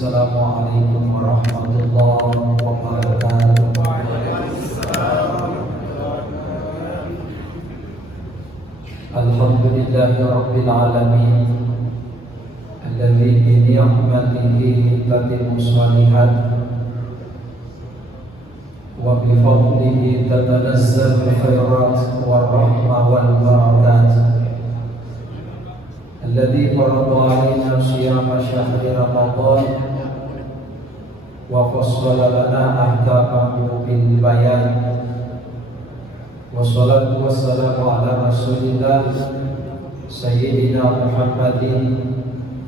Assalamualaikum warahmatullahi wabarakatuh. Alhamdulillahi rabbil alamin alladzi bi ni'matihi tatimmu shalihat wa bi fadlihi tatanazzalu khairat war rahmah wal barakat. الذي فرض علينا صيام شهر رمضان وفصل لنا أحكامه بالبيان والصلاة والسلام على رسول الله سيدنا محمد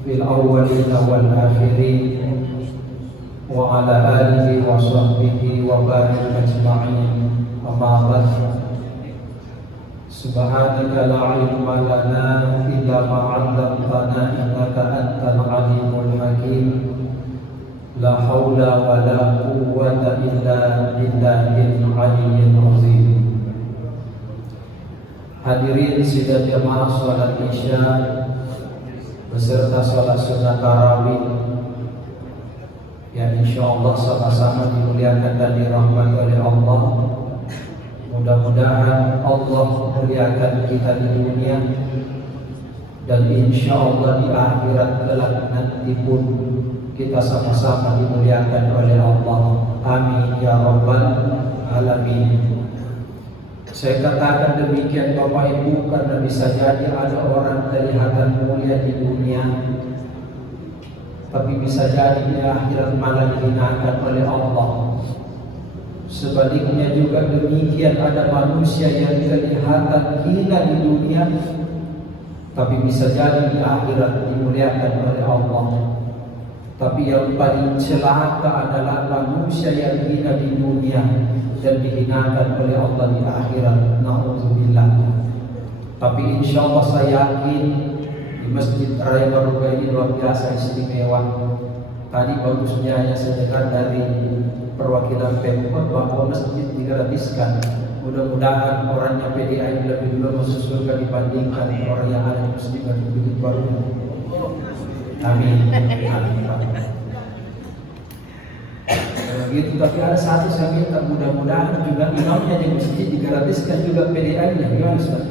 في الأولين والآخرين وعلى آله وصحبه وبارك أجمعين أما بعد Subhanaka la ilma lana illa ma 'allamtana innaka antal alimul hakim. La haula wa la quwwata illa billahil aliyyil azim. Hadirin sidang jamaah salat Isya beserta salat sunat tarawih yang insyaallah sama-sama dimuliakan dan dirahmati oleh Allah. Mudah-mudahan Allah muliakan kita di dunia dan insya Allah di akhirat kelak nanti pun kita sama-sama dimuliakan oleh Allah. Amin ya rabbal alamin. Saya katakan demikian Bapak Ibu karena bisa jadi ada orang kelihatan mulia di dunia, tapi bisa jadi di akhirat malah dihinakan oleh Allah. Sebaliknya juga demikian, ada manusia yang kelihatan hina di dunia tapi bisa jadi di akhirat dimuliakan oleh Allah. Tapi yang paling celaka adalah manusia yang hina di dunia dan dihinakan oleh Allah di akhirat. Na'udzubillah. Tapi insya Allah saya yakin di Masjid Raya Baruga ini luar biasa istimewa. Tadi bagusnya yang saya dengar dari perwakilan Pemkot bahwa masjid digratiskan. Mudah-mudahan orangnya PDI lebih dulu masuk surga dibandingkan orang yang ada di masjid baru. Amin. Begitu, tapi ada satu saya minta, mudah-mudahan juga imamnya di masjid digratiskan juga PDI-nya. Gimana Ustaz?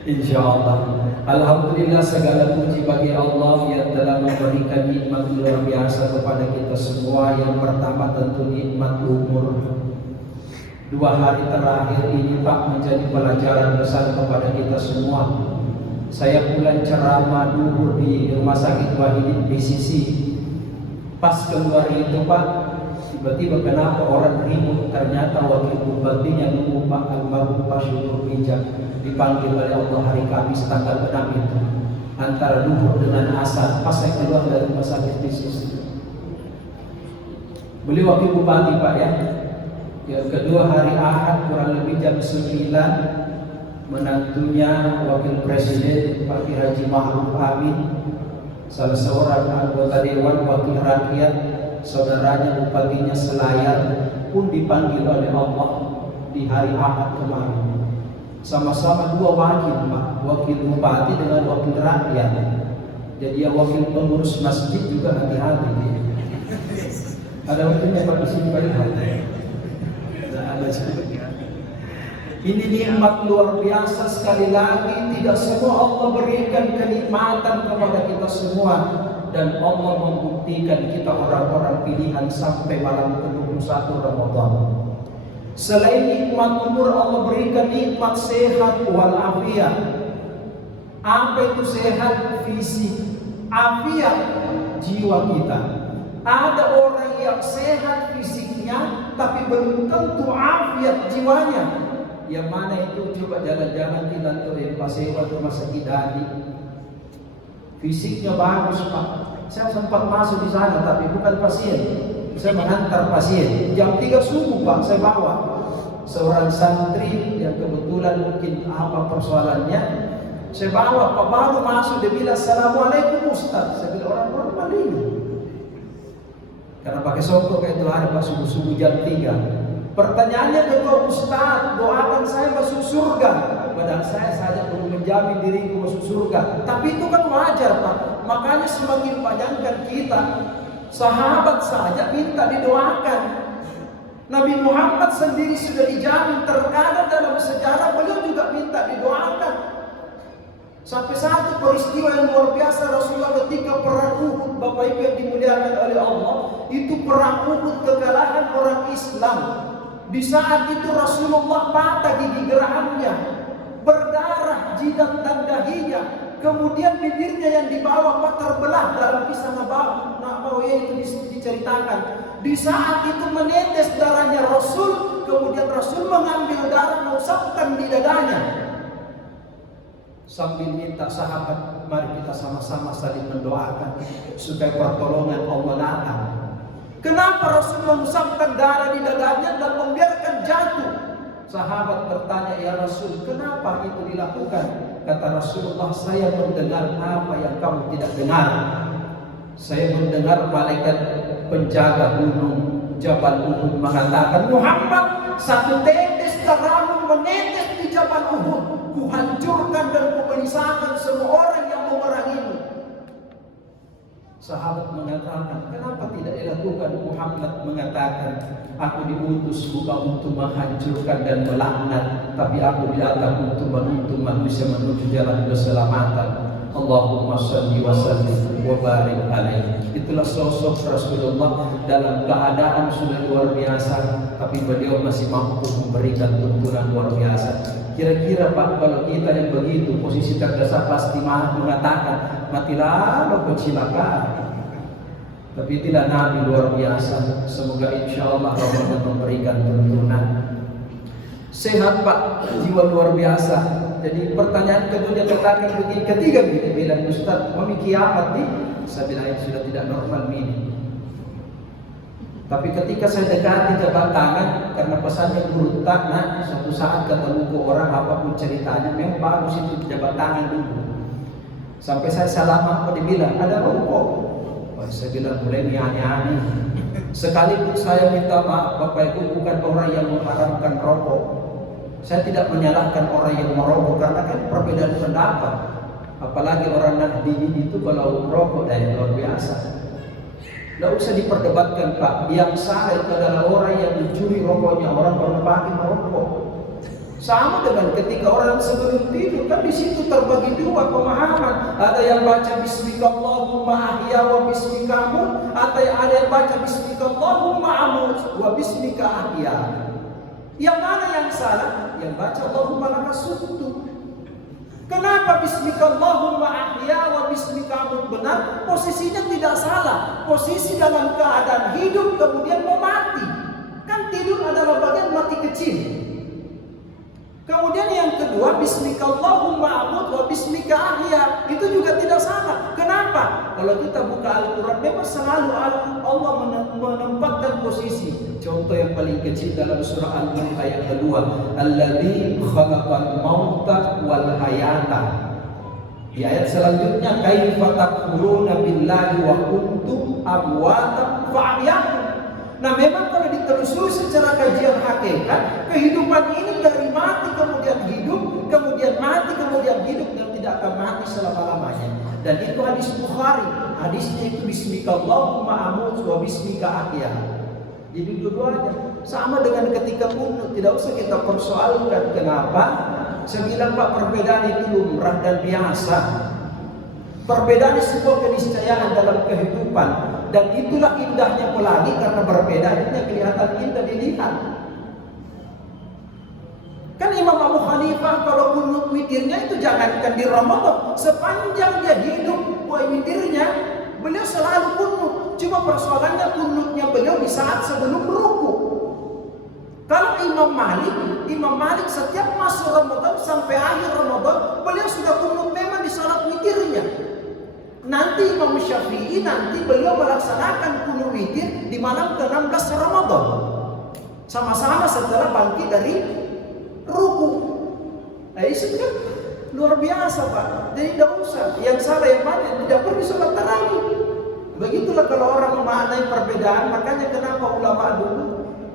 Insyaallah. Alhamdulillah, segala puji bagi Allah yang telah memberikan nikmat luar biasa kepada kita semua. Yang pertama tentu nikmat umur. 2 hari terakhir ini Pak menjadi pelajaran besar kepada kita semua. Saya pulang ceramah duhur di Rumah Sakit Wahidin PCC. Pas keluar itu Pak, tiba-tiba kenapa orang ribut, ternyata wakil bupatinya dulu Pak almarhum Pak Syukur Bijak dipanggil oleh Allah hari Kamis tanggal 6 itu antara duhur dengan asar. Pas saya keluar dari Rumah Sakit PCC, beliau wakil bupati Pak ya. Yang kedua hari Ahad kurang lebih jam 9, menantunya wakil presiden Pak Haji Ma'ruf Amin, salah seorang anggota dewan wakil rakyat, saudaranya bupatinya Selayar pun dipanggil oleh Allah di hari Ahad kemarin. Sama-sama 2 wakil Pak, wakil bupati dengan wakil rakyat. Jadi yang wakil pengurus masjid juga hati-hati. Ada wakilnya Pak di sini Pak. Ini nikmat luar biasa. Sekali lagi, tidak semua Allah berikan kenikmatan kepada kita semua. Dan Allah membuktikan kita orang-orang pilihan sampai malam ke-21 Ramadan. Selain nikmat umur, Allah berikan nikmat sehat walafiat. Apa itu sehat? Fisik, afiat jiwa kita. Ada orang yang sehat fisiknya tapi belum tentu afiat jiwanya. Yang mana itu? Coba jalan-jalan di Lantai Pasewa Rumah Sakit Dadi. Fisiknya bagus Pak. Saya sempat masuk di sana tapi bukan pasien. Saya mengantar pasien. Jam 3 subuh Pak, saya bawa seorang santri yang kebetulan mungkin apa persoalannya. Saya bawa Pak, baru masuk dia bilang Assalamualaikum Ustaz. Saya bilang orang paling. Karena pakai songkok kayak itu hari Pak, subuh-subuh jam 3. Pertanyaannya kedua, Ustaz, doakan saya masuk surga. Padahal saya saja belum menjamin diriku masuk surga. Tapi itu kan wajar Pak. Makanya semakin banyakkan kita, sahabat saja minta didoakan. Nabi Muhammad sendiri sudah dijamin, terkadang dalam sejarah beliau juga minta didoakan. Sampai satu peristiwa yang luar biasa, Rasulullah ketika perang Uhud, Bapak Ibu yang dimuliakan oleh Allah, itu perang Uhud kekalahan orang Islam. Di saat itu Rasulullah patah gigi gerahamnya, berdarah jidat dan dahinya, kemudian bibirnya yang di bawah terbelah dalam kisah Nabawi itu diceritakan. Di saat itu menetes darahnya Rasul, kemudian Rasul mengambil darah mengusapkan di dadanya, sambil minta sahabat, mari kita sama-sama saling mendoakan supaya pertolongan Allah datang. Kenapa Rasul mengusapkan darah di dadanya dan membiarkan jatuh? Sahabat bertanya, ya Rasul, kenapa itu dilakukan? Kata Rasulullah, saya mendengar apa yang kamu tidak dengar. Saya mendengar malaikat penjaga gunung Jabal Uhud mengatakan, Muhammad, satu tetes darahmu menetes di Jabal Uhud, kuhancurkan dan kubinasakan semua orang yang memerangimu. Sahabat mengatakan, kenapa tidak dilakukan? Muhammad mengatakan, aku diutus bukan untuk menghancurkan dan melaknat, tapi aku datang untuk menuntun manusia menuju jalan keselamatan. Allahumma shalli wa sallim wa barik alaihi. Itulah sosok Rasulullah dalam keadaan sudah luar biasa, tapi beliau masih mampu memberikan tuntunan luar biasa. Kira-kira Pak, kalau kita yang begitu posisi terdesak pasti mengatakan matilah lo kecelakaan. Tapi itulah Nabi luar biasa. Semoga insya Allah Allah memberikan tuntunan. Sehat Pak, jiwa luar biasa. Jadi pertanyaan kedua katakan begini, ketiga kita bilang, Ustaz, mau kiamat nih? Saya bilang sudah tidak normal ini. Tapi ketika saya dekati jabat tangan, karena pesannya turut tangan, suatu saat ketemu ke orang apapun ceritanya, memang bagus itu jabat tangan dulu. Sampai saya salam, apa dibilang, ada rokok. Saya bilang mulai ini aneh-aneh. Sekalipun saya minta maaf, Bapak Ibu bukan orang yang mengharamkan rokok. Saya tidak menyalahkan orang yang merokok karena kan perbedaan pendapat. Apalagi orang Nahdliyin itu kalau merokok dan luar biasa. Tidak usah diperdebatkan Pak. Yang salah itu adalah orang yang mencuri rokoknya orang berbagi merokok. Sama dengan ketika orang sebelum tidur, kan di situ terbagi dua pemahaman. Ada yang baca Bismikallahumma ahya wa bismikamu, ada yang baca Bismikallahumma amut wa bismika ahya. Yang mana yang salah? Yang baca Allahumma lakasuttu. Kenapa Bismikallahumma ahya wa bismikamu benar? Posisinya tidak salah. Posisi dalam keadaan hidup kemudian mau mati. Kan tidur adalah bagian mati kecil. Kemudian yang kedua, Bismikallahumma amut wa bismika ahya, itu juga tidak salah. Kenapa? Kalau kita buka Al-Quran, memang selalu Allah menempatkan posisi. Contoh yang paling kecil dalam surah Al-Mulk ayat kedua, Alladzi khalaqal mauta wal hayata. Di ayat selanjutnya, Kaifa takfuruna billahi wa kuntum amwatan fa ahyakum. Nah memang kalau ditelusuri secara kajian hakikat, kehidupan ini dari mati kemudian hidup, kemudian mati kemudian hidup, dan tidak akan mati selama-lamanya. Dan itu hadis Bukhari. Hadisnya itu Bismikallahumma amut wa bismika ahya. Jadi dua-duanya sama dengan ketika kunut, tidak usah kita persoalkan. Kenapa? Saya bilang Pak, perbedaan itu lumrah dan biasa. Perbedaan itu sebuah keniscayaan dalam kehidupan. Dan itulah indahnya pelangi, karena berbedanya kelihatan indah dilihat. Kan Imam Abu Hanifah kalau kunut witirnya itu jangankan di Ramadan, sepanjang dia hidup witirnya beliau selalu kunut. Cuma persoalannya kunutnya beliau di saat sebelum ruku. Kalau Imam Malik setiap masuk Ramadan sampai akhir Ramadan beliau sudah kunut memang di salat witirnya. Nanti Imam Syafi'i nanti beliau melaksanakan kunut witir di malam ke-16 Ramadan. Sama-sama setelah bangkit dari ruku. Nah itu kan luar biasa Pak. Jadi tidak usah yang salah yang mana, tidak perlu sholat tarawih. Begitulah kalau orang memaknai perbedaan. Makanya kenapa ulama dulu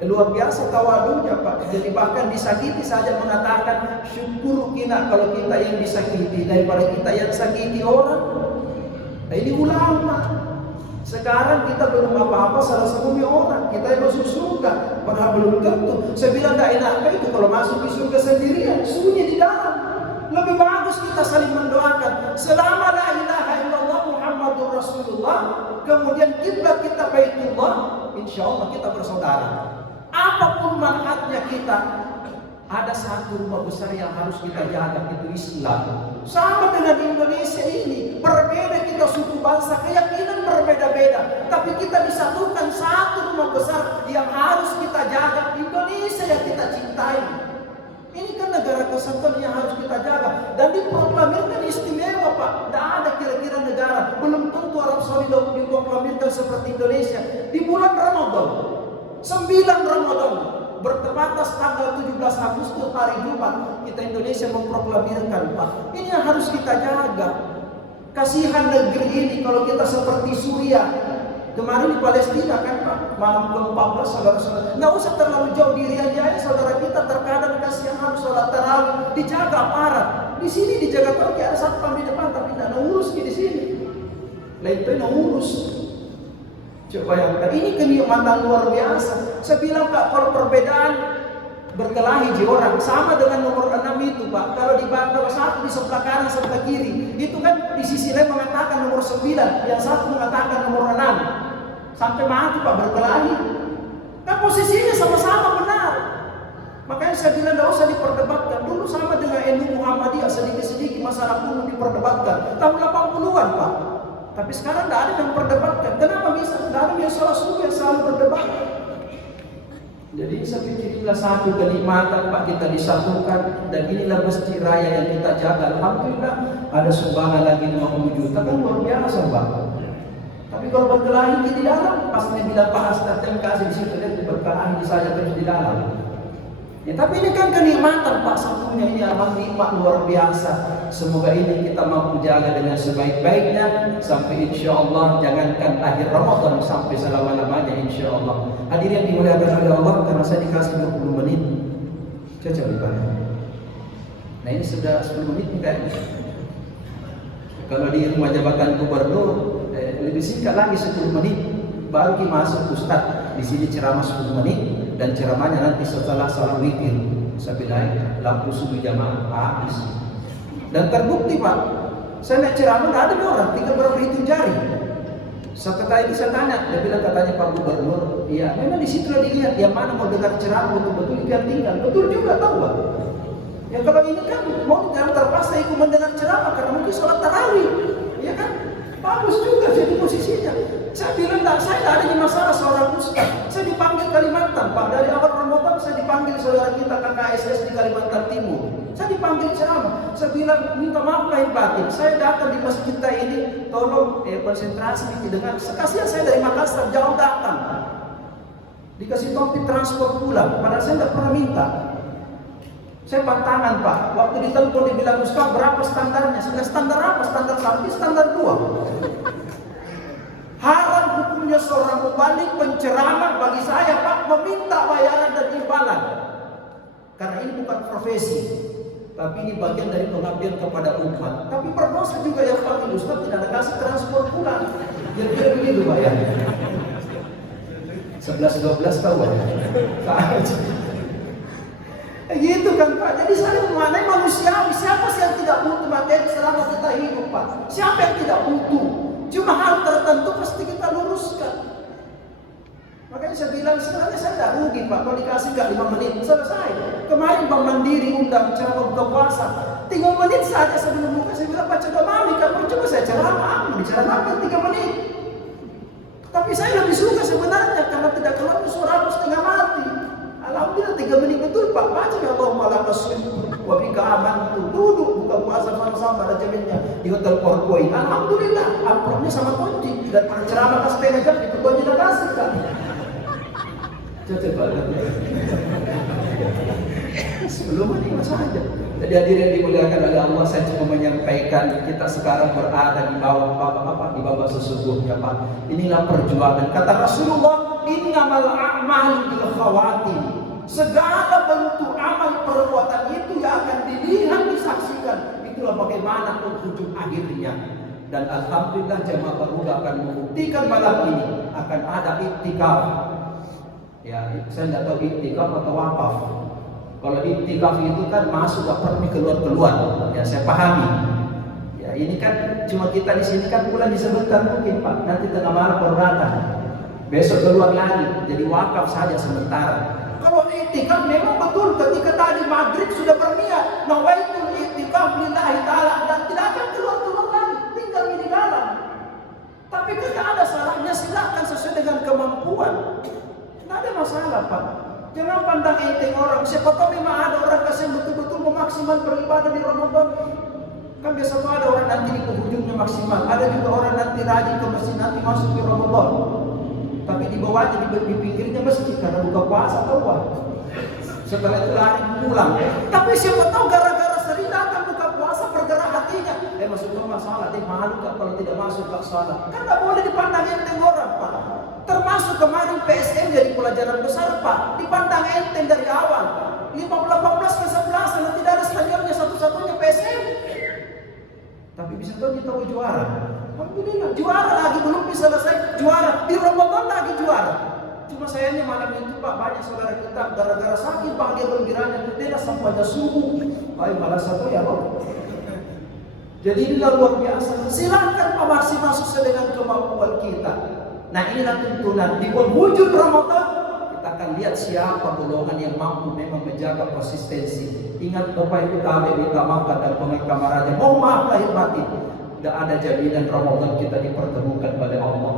luar biasa tawadunya Pak. Jadi bahkan disakiti saja mengatakan syukur kita kalau kita yang disakiti daripada kita yang sakiti orang. Nah, ini ulama. Sekarang kita belum apa-apa salah satunya orang. Kita yang masuk surga, padahal belum tentu. Saya bilang tidak enak itu kalau masuk di surga sendirian, sunyi di dalam. Lebih bagus kita saling mendoakan. Selama la ilaha illallah Muhammadur Rasulullah, kemudian kiblat kita Baitullah, insya Allah kita bersaudara. Apapun manhajnya kita, ada satu rumah besar yang harus kita jaga, itu Islam. Sama dengan Indonesia ini, berbeda kita suku bangsa, keyakinan berbeda-beda, tapi kita disatukan satu rumah besar yang harus kita jaga, Indonesia yang kita cintai. Ini kan negara kesatuan yang harus kita jaga dan diproklamirkan istimewa, Pak. Tidak ada kira-kira negara, belum tentu Arab Saudi diproklamirkan seperti Indonesia di bulan Ramadan, 9 Ramadan. Bertepatan tanggal 17 Agustus hari Jumat, kita Indonesia memproklamirkan, Pak. Ini yang harus kita jaga. Kasihan negeri ini kalau kita seperti Suriah. Kemarin di Palestina kan, Pak, malam ke-14 saudara-saudara. Nggak usah terlalu jauh di Riyadh aja, saudara kita terkadang kasihan harus sholat tarawih, dijaga aparat. Di sini dijaga Turki, ada satpam di depan, tapi tidak urus di sini. Lain-lain urus. Coba bayangkan, ini kenikmatan luar biasa. Saya bilang, Pak, kalau perbedaan berkelahi di orang sama dengan nomor 6 itu, Pak. Kalau di bangku satu di sebelah kanan sebelah kiri, itu kan di sisi lain mengatakan nomor 9, yang satu mengatakan nomor 6. Sampai mati, Pak, berkelahi. Kan posisinya sama-sama benar. Makanya saya bilang tidak usah diperdebatkan. Dulu sama dengan NU Muhammadiyah, sedikit-sedikit masalah pun diperdebatkan. Tahun 80-an, Pak. Tapi sekarang tidak ada yang memperdebatkan. Kenapa bisa? Tidak ada yang salah suku yang selalu berdebat. Jadi saya pikir inilah satu kenikmatan, Pak, kita disatukan. Dan inilah masjid raya yang kita jaga. Alhamdulillah ada sumbangan lagi 50 juta, kan luar biasa, Pak. Tapi kalau berkelahi di dalam, pas dia bilang Pak Astad yang kasih di situ, dia berkelahi saja terus di dalam. Ya, tapi ini kan kenikmatan, Pak, satunya ini nikmat luar biasa. Semoga ini kita mampu jaga dengan sebaik-baiknya sampai insya Allah, jangankan akhir Ramadan, sampai selama-lamanya insya Allah. Hadirin yang dimuliakan oleh Allah, karena saya dikasih 20 menit, saya coba. Nah, ini sudah 10 menit nih kayaknya. Kalau di rumah jabatan gubernur lebih singkat lagi 10 menit, baru kita masuk Ustaz. Di sini ceramah 10 menit dan ceramahnya nanti setelah salat witir sampai naik lampu subuh jamaah habis. Dan terbukti, Pak, saya naik ceramah nggak ada orang, tinggal berhitung jari. Satu kali saya tanya, dia bilang katanya Pak Gubernur, iya memang di situ dilihat yang mana mau dengar ceramah betul-betul dia tinggal, betul juga tahu, Pak. Ya kalau ini kan mau jangan terpaksa ikut mendengar ceramah karena mungkin sholat tarawih, ya kan? Bagus juga jadi posisinya. Saya bilang saya tidak ada masalah seorang ustaz. Saya dipanggil Kalimantan, Pak. Dari awal Ramadan saya dipanggil saudara kita KKSS di Kalimantan Timur. Saya dipanggil ceramah. Saya bilang minta maaf lahir batin. Saya datang di masjid kita ini, tolong konsentrasi didengar. Kasihan saya dari Makassar jauh datang. Dikasih topik transport pulang, padahal saya tidak pernah minta. Saya pantangan, Pak. Waktu ditelepon dia bilang, Ustaz berapa standarnya? Sudah standar apa? Standar sapi, standar 2. Haram hukumnya seorang mubalik penceramah bagi saya, Pak, meminta bayaran dan imbalan. Karena ini bukan profesi, tapi ini bagian dari pengabdian kepada umat. Tapi berdosa juga yang panggil Ustaz tidak ada kasih transport pulang. Kira-kira begitu, Pak, ya. 11-12 tahu ya. Gitu kan, Pak. Jadi saya memaknai manusiawi. Siapa sih yang tidak butuh materi selama kita hidup, Pak? Siapa yang tidak butuh? Cuma hal tertentu pasti kita luruskan. Makanya saya bilang sebenarnya saya tidak rugi, Pak. Kalau dikasih nggak 5 menit selesai. Kemarin Bank Mandiri undang ceramah buka puasa, 3 menit saja sebelum buka saya bilang, Pak, coba mami, kapan coba saya ceramah, diceramahkan 3 menit. Tapi saya lebih suka sebenarnya karena tidak keluar suara aku setengah mati. Alhamdulillah 3 menit betul, Pak. Baca ya Allahumma lakas wa bika amantu. Duduk buka puasa sama-sama ada jaminnya di Hotel Porpoint. Alhamdulillah amplopnya sama kunci dan ceramah setengah jam itu kunci dah kasih kan. Cocok banget. Sebelum ini saja. Jadi hadirin yang dimuliakan oleh Allah, saya cuma menyampaikan kita sekarang berada di bawah apa? Di bawah sesungguhnya, Pak. Inilah perjuangan. Kata Rasulullah, innamal a'malu bil khawatim. Segala bentuk amal perbuatan itu yang akan dilihat, disaksikan. Itulah bagaimana penghujung akhirnya. Dan alhamdulillah jemaah baru akan membuktikan malam ini akan ada iktikaf. Ya, saya tidak tahu iktikaf atau wakaf. Kalau iktikaf itu kan masuk gak perlu keluar-keluar. Ya, saya pahami. Ya, ini kan cuma kita di sini kan bulan sebentar mungkin Pak. Nanti tengah malam baru datang. Besok keluar lagi. Jadi wakaf saja sementara. Kalau iktikaf memang betul ketika tadi maghrib sudah berniat nawaitul iktikaf lillahi ta'ala dan tidak akan keluar-keluar lagi, tinggal di dalam. Tapi tidak ada salahnya, silakan sesuai dengan kemampuan. Tidak ada masalah Pak. Jangan pandang enteng orang. Siapa tahu memang ada orang kasih betul-betul memaksimal beribadah di Ramadan. Kan biasa tuh ada orang nanti di penghujungnya maksimal. Ada juga orang nanti rajin ke masjid nanti masuk di Ramadan. Tapi di bawahnya di pinggirnya masjid karena buka puasa atau apa. Setelah itu lari pulang. Tapi siapa tahu gara-gara sering datang buka puasa bergerak hatinya. Maksudnya masalah, dia malu gak kalau tidak masuk ke salat. Kan gak boleh dipandang enteng orang Pak. Termasuk kemarin PSM jadi pelajaran besar Pak. Dipandang enteng dari awal. 18 ke 11 nanti tidak ada stadionnya satu-satunya PSM. Tapi bisa tahu kita mau juara. Alhamdulillah juara lagi belum bisa selesai juara. Di Ramadan lagi juara. Cuma sayangnya malam itu Pak banyak saudara kita gara-gara sakit bahagia gembiranya dia sampai pada subuh. Baik malah satu ya Pak. Jadi inilah luar biasa. Silakan Pak maksimal sesuai dengan kemampuan kita. Nah inilah tuntunan di penghujung Ramadan kita akan lihat siapa golongan yang mampu memang menjaga konsistensi. Ingat Bapak Ibu kami minta maaf dan pengakamaraja. Mohon maaf lahir batin. Tidak ada jaminan Ramadan kita dipertemukan pada Allah.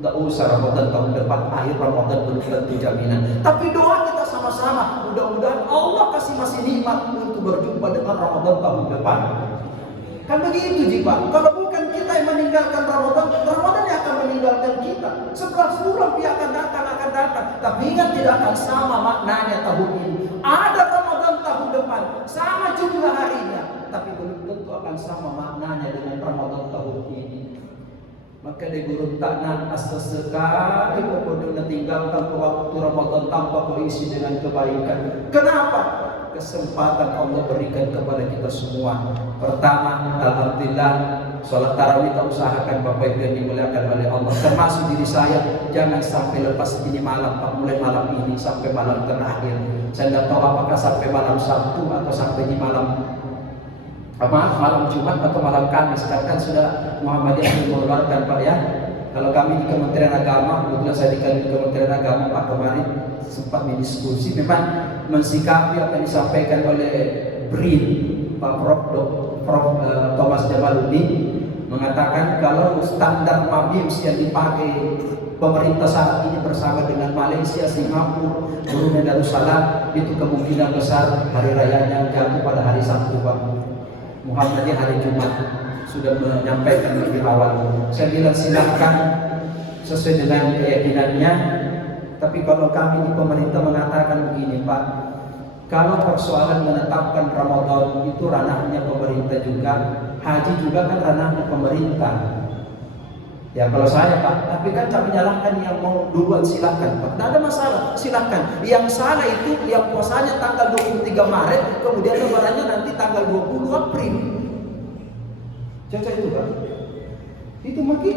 Tidak usah Ramadan tahun depan, akhir Ramadan belum tentu jaminan. Tapi doa kita sama-sama. Mudah-mudahan Allah kasih masih nikmat untuk berjumpa dengan Ramadan tahun depan. Kan begitu Pak. Kalau bukan kita yang meninggalkan Ramadan, Ramadan yang akan meninggalkan kita. 11 bulan dia akan datang. Tapi ingat tidak akan sama maknanya tahun ini. Ada Ramadan tahun depan, sama jumlah harinya, tapi belum tentu akan sama maknanya dengan Ramadan tahun ini. Maka di guru taknan asa sekali kemudian tinggalkan waktu Ramadan tanpa berisi dengan kebaikan. Kenapa? Kesempatan Allah berikan kepada kita semua. Pertama, alhamdulillah, sholat tarawih kita usahakan Bapak Ibu yang dimuliakan oleh Allah. Termasuk diri saya, jangan sampai lepas ini malam, Pak, mulai malam ini sampai malam terakhir. Saya tidak tahu apakah sampai malam Sabtu atau sampai di malam Jumat atau malam Kamis. Sekarang kan sudah Muhammadiyah mengeluarkan Pak ya. Kalau kami di Kementerian Agama, kebetulan saya di Kementerian Agama Pak kemarin sempat berdiskusi, memang mensikapi apa yang disampaikan oleh BRIN Pak Prof. Thomas Jamaludin mengatakan kalau standar MABIMS yang dipakai pemerintah saat ini bersama dengan Malaysia, Singapura, Brunei Darussalam itu kemungkinan besar hari rayanya jatuh pada hari Sabtu Pak. Muhammadiyah hari Jumat sudah menyampaikan lebih awal. Saya bilang silahkan sesuai dengan keyakinannya. Tapi kalau kami di pemerintah mengatakan begini Pak, kalau persoalan menetapkan Ramadan itu ranahnya pemerintah juga, haji juga kan ranahnya pemerintah. Ya kalau saya Pak, tapi kan tak menyalahkan yang mau duluan silakan Pak, tidak ada masalah, silakan. Yang salah itu yang puasanya tanggal 23 Maret, kemudian lebarannya nanti tanggal 20 April. Caca itu Pak. Itu mungkin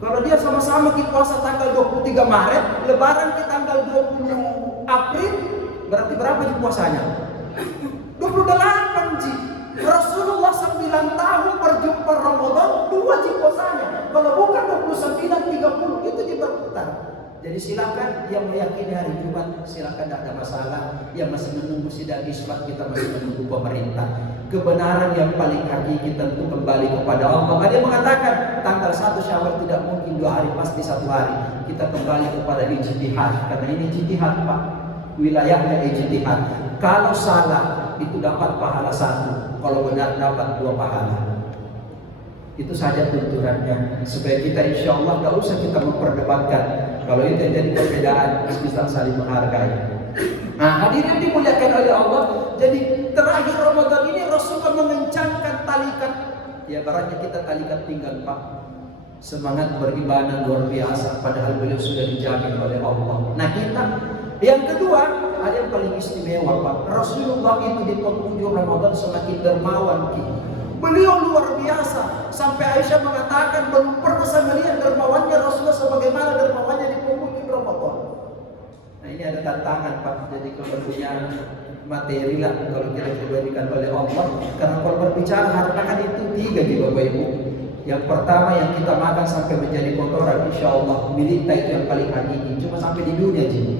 kalau dia sama-sama kita puasa tanggal 23 Maret, lebaran di tanggal 20 April, berarti berapa di puasanya? 28 Ji. Rasulullah 9 tahun berjumpa Ramadan 2 Ji puasanya. Kalau bukan 29, 30 itu Ji berputar. Jadi silakan yang meyakini hari Jumat, silakan, tidak ada masalah. Yang masih menunggu sidang isbat, kita masih menunggu pemerintah. Kebenaran yang paling hakiki tentu kembali kepada Allah. Ada yang mengatakan tanggal 1 Syawal tidak mungkin 2 hari, pasti 1 hari. Kita kembali kepada ijtihad, karena ini ijtihad Pak. Wilayahnya ijtihad. Kalau salah itu dapat pahala 1, kalau benar dapat 2 pahala. Itu saja tuntunannya, supaya kita insya Allah tidak usah kita memperdebatkan. Kalau itu jadi perbedaan, kita saling menghargai. Nah, hadirin dimuliakan oleh Allah. Jadi terakhir Ramadan ini Rasulullah mengencangkan talikat. Ya baratnya kita talikat pinggang Pak. Semangat beribadah luar biasa, padahal beliau sudah dijamin oleh Allah. Nah kita, yang kedua, ada yang paling istimewa Pak. Rasulullah itu di penghujung Ramadan semakin dermawan kita. Beliau luar biasa. Sampai Aisyah mengatakan belum pernah saya melihat dermawannya Rasulullah sebagaimana dermawannya di penghujung Ramadan. Nah, ini ada tantangan Pak. Jadi kalau punya materi lah kalau kita diberikan oleh Allah. Karena kalau berbicara harta kan itu 3 di Bapak Ibu. Yang pertama yang kita makan sampai menjadi kotoran, insya Allah milik kita itu yang paling hakiki. Cuma sampai di dunia jadi.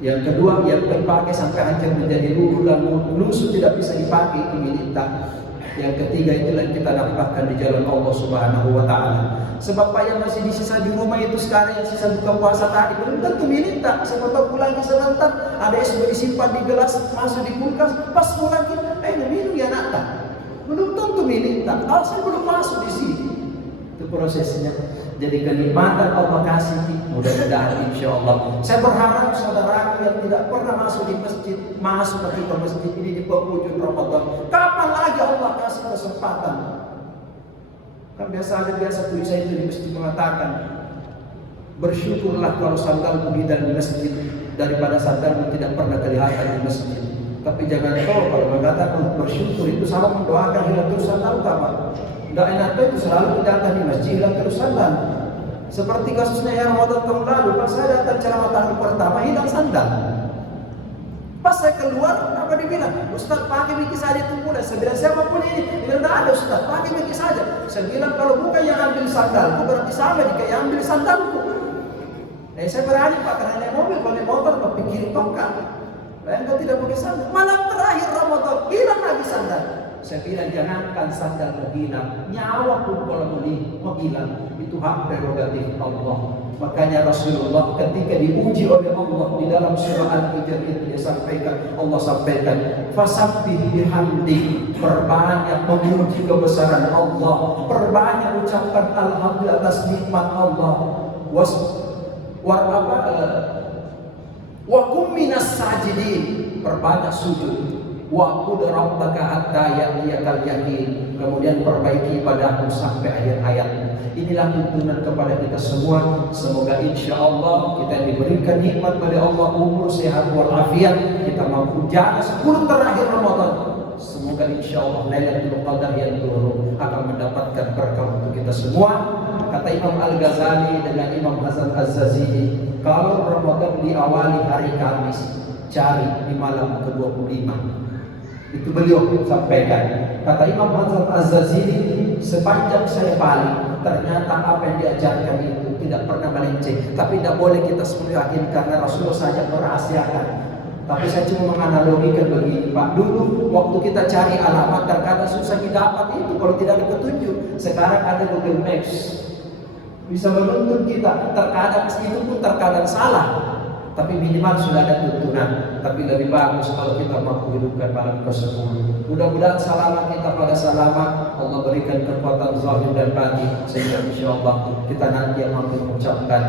Yang kedua yang dipakai sampai hancur menjadi luluh dan lusuh tidak bisa dipakai, itu milik kita. Yang ketiga itulah yang kita nafkahkan di jalan Allah Subhanahu wa Ta'ala. Sebab Pak yang masih disisa di rumah itu sekarang yang sisa buka puasa tadi belum tentu milik tak. Siapa tahu pulang sebentar ada es disimpan di gelas masuk di kulkas, pas pulang kita minum ya nak tak. Belum tentu milik tak. Alasan belum masuk di sini. Itu prosesnya. Jadi kenikmatan Allah kasih mudah-mudahan insya Allah. Saya berharap saudaraku yang tidak pernah masuk di masjid masuk ke masjid ini di penghujung Ramadan. Kapan lagi Allah kasih kesempatan? Kan biasa tulisan itu di masjid mengatakan bersyukurlah kalau sandalmu di dalam masjid daripada sandalmu tidak pernah kelihatan di masjid. Tapi jangan tahu kalau mengatakan bersyukur itu sama mendoakan hilang terus sandal kapan? Tidak enak itu selalu datang di masjid hilang terus sandal. Seperti kasusnya yang Ramadan tahun lalu, pas saya datang ceramah tahun pertama hilang sandal. Pas saya keluar, apa dibilang? Ustaz pakai miki saja itu mulai. Saya bilang siapapun ini, dia tidak ada Ustaz pakai miki saja. Saya bilang kalau bukan yang ambil sandalku berarti sama jika yang ambil sandalku. Saya berani Pak karena naik mobil, kalau naik motor berpikir tongkat. Anda tidak pakai sandal. Malam terakhir Ramadan hilang lagi sandal. Saya bilang jangankan sandal hilang, nyawa pun kalau mau hilang itu hak prerogatif Allah. Makanya Rasulullah ketika diuji oleh Allah di dalam surah Al-Hijr itu dia sampaikan, Allah sampaikan, fasabbih bihamdi, perbanyak memuji kebesaran Allah, perbanyak ucapkan alhamdulillah atas nikmat Allah. Wa kum minas sajidin, perbanyak sujud. Wa qud rabbaka hatta ya'tiyakal yaqin, kemudian perbaiki ibadahmu sampai akhir hayatmu. Inilah tuntunan kepada kita semua. Semoga insya Allah kita diberikan nikmat dari Allah, umur sehat walafiat, kita mampu jaga 10 terakhir Ramadan. Semoga insya Allah Lailatul Qadar yang turun akan mendapatkan berkah untuk kita semua. Kata Imam Al-Ghazali dengan Imam Hasan Az-Zazili, kalau Ramadan diawali hari Kamis, cari di malam ke-25. Itu beliau sampaikan. Kata Imam Hasan Az-Zazili, sepanjang saya balik, ternyata apa yang diajarkan itu tidak pernah melenceng. Tapi tidak boleh kita semua yakin karena Rasulullah saja merahasiakan. Tapi saya cuma menganalogikan begini Pak. Dulu waktu kita cari alamat terkadang susah didapat itu kalau tidak ada petunjuk. Sekarang ada Google Maps, bisa menuntun kita. Terkadang itu pun terkadang salah, tapi minimal sudah ada tuntunan. Tapi lebih bagus kalau kita mampu hidupkan malam ke-10. Mudah-mudahan selamat kita pada selamat. Allah berikan kekuatan zahir dan batin sehingga insyaallah kita nanti yang mampu mengucapkan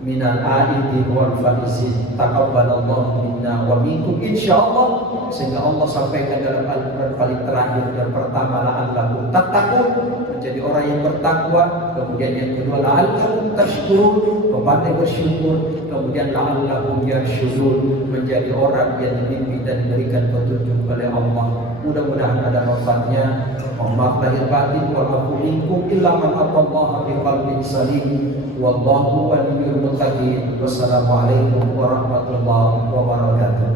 minal aidin wal faizin taqabbalallahu minna wa minkum insyaallah, sehingga Allah sampaikan dalam Al-Qur'an paling terakhir dan pertama la'allakum tattaqun, menjadi orang yang bertakwa, kemudian yang kedua la'allakum tashkurun, pandai bersyukur, kemudian la'allakum yarshudun, menjadi orang yang dibimbing dan diberikan petunjuk oleh Allah. Mudah-mudahan ada manfaatnya. Maaf lahir batin wa maafu minkum illa man atallaha biqalbin salim. Wallahu waliyyul muttaqin. Wassalamualaikum warahmatullahi wabarakatuh.